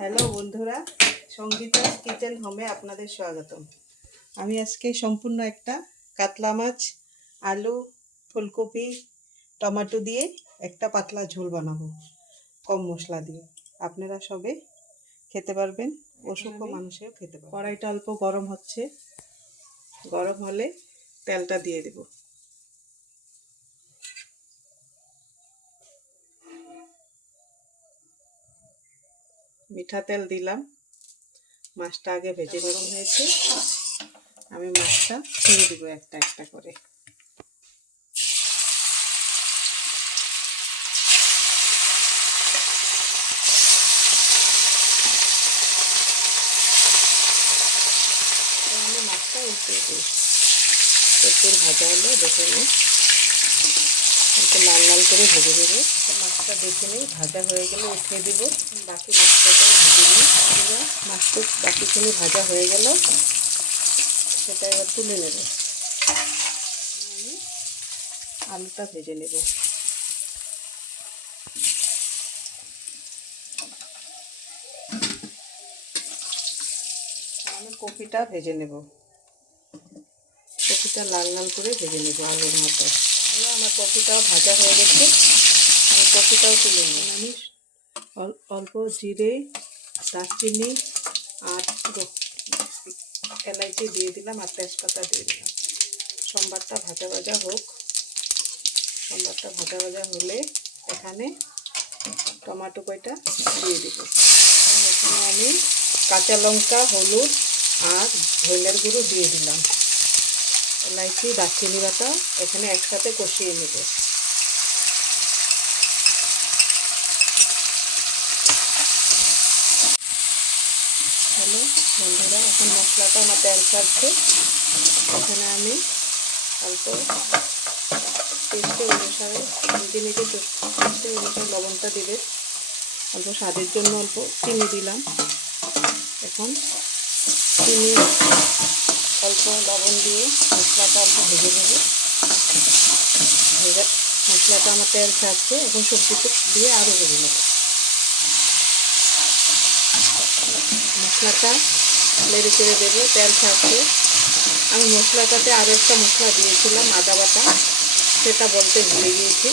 Hello বন্ধুরা, Sangeeta's kitchen হোমে আপনাদের স্বাগতম। আমি আজকে সম্পূর্ণ একটা কাতলা মাছ, আলু, ফুলকপি, টমেটো দিয়ে একটা পাতলা ঝোল বানাবো কম মশলা দিয়ে। আপনারা সবে খেতে পারবেন, অসুস্থ মানুষেও খেতে পারবেন। কড়াইটা অল্প গরম হচ্ছে, গরম হলে তেলটা দিয়ে দেব। মিঠা তেল দিলাম, মাছটা আগে ভেজে গরম হয়েছে, আমি মাছটা ছেড়ে দিব একটা একটা করে। আমি মাছটা উল্টে দিই, একটু ভাজা হলে দেখে নিই, একটু লাল লাল করে ভেজে দেবো। মাছটা দেখে নিই, ভাজা হয়ে গেলে উঠিয়ে দিব। বাকি মাছটাকে ভেজে নিই। মাছটা বাকিখানি ভাজা হয়ে গেল, সেটা এবার তুলে নেব। আমি আলুটা ভেজে নেব। আমি কপিটা ভেজে নেব, কপিটা লাল লাল করে ভেজে নেব আলুর মতো। আমার কপিটাও ভাজা হয়ে গেছে, আমি কপিটাও তুলে নেব। আমি অল্প জিরে, দারচিনি আর এলাইচি দিয়ে দিলাম আর তেজপাতা দিয়ে দিলাম। সম্বারটা ভাজা ভাজা হোক, সম্বারটা ভাজা ভাজা হলে এখানে টমেটো কয়টা দিয়ে দেব। এখানে আমি কাঁচা লঙ্কা, হলুদ আর ধনিয়ার গুঁড়ো দিয়ে দিলাম। এলাইচি, দারচিনি বাটা এখানে একসাথে কষিয়ে নেব। হ্যালো বন্ধুরা, এখন মশলাটা আমার তেল ছাড়ছে। এখানে আমি অল্প টেস্টের অনুসারে নিজে নিজে টেস্টের অনুসারে লবণটা দিবে। অল্প স্বাদের জন্য অল্প চিনি দিলাম। এখন চিনি অল্প লবণ দিয়ে মশলাটা অল্প ভেজে নেব। মশলাটা আমার তেল ছাড়ছে, এখন সবজিটা দিয়ে আরও ভেজে নেব। মশলাটা নেড়ে চেড়ে দেবো, তেল ছাড়ছে। আমি মশলাটাতে আরও একটা মশলা দিয়েছিলাম, আদা বাটা, সেটা বলতে ভুলে গিয়েছি।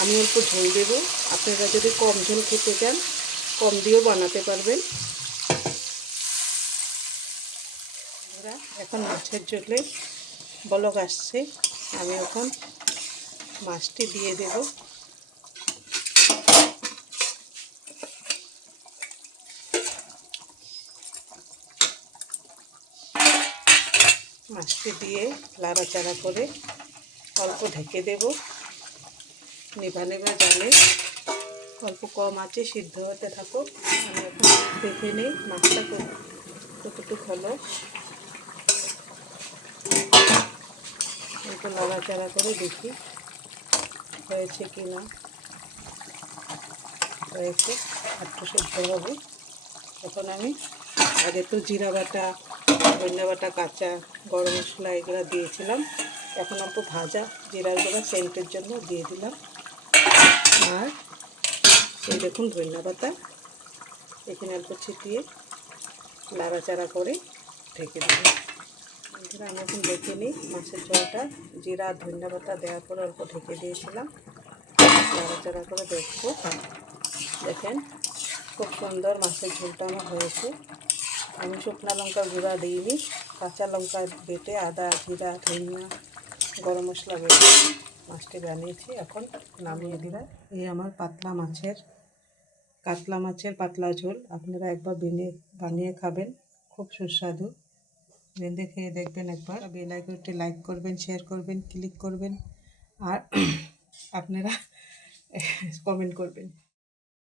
আমি অল্প ঝোল দেবো, আপনারা যদি কম ঝোল খেতে চান কম দিয়েও বানাতে পারবেন। এখন মাছের ঝোলে বলক আসছে, আমি এখন মাছটি দিয়ে দেব। মাছটি দিয়ে নাড়াচাড়া করে অল্প ঢেকে দেব। নেভা নেভা জালে অল্প কম আছে, সিদ্ধ হতে থাকুক। আমি এখন দেখে নিই মাছটা কতটুকু হলো। একটু নাড়াচাড়া করে দেখি হয়েছে কি না। হয়েছে, একটু সিদ্ধ হবে। এখন আমি আগে তো জিরা বাটা, ধনিয়া বাটা, কাঁচা গরম মশলা এগুলো দিয়েছিলাম। এখন অল্প ভাজা জিরার গুঁড়া সেন্টের জন্য দিয়ে দিলাম। আর এই দেখুন ধনিয়া পাতা এখানে অল্প ছিটিয়ে নাড়াচাড়া করে ঢেকে দেব। আমি এখন দেখে নিই মাছের ঝোলটা। জিরা আর ধনিয়া পাতা দেওয়ার পরে অল্প ঢেকে দিয়েছিলাম, নাড়াচাড়া করে দেখবো। দেখেন খুব সুন্দর মাছের ঝোলটা আমার হয়েছে। আমি শুকনো লঙ্কা গুঁড়া দিইনি, কাঁচা লঙ্কা বেটে আদা, জিরা, ধনিয়া, গরম মশলা বেটে মাছটি বানিয়েছি। এখন নামিয়ে দিলাম। এই আমার কাতলা মাছের পাতলা ঝোল। আপনারা একবার বানিয়ে খাবেন, খুব সুস্বাদু। বেঁধে খেয়ে দেখবেন একবার। বেল আইকনটি লাইক করবেন, শেয়ার করবেন, ক্লিক করবেন আর আপনারা কমেন্ট করবেন।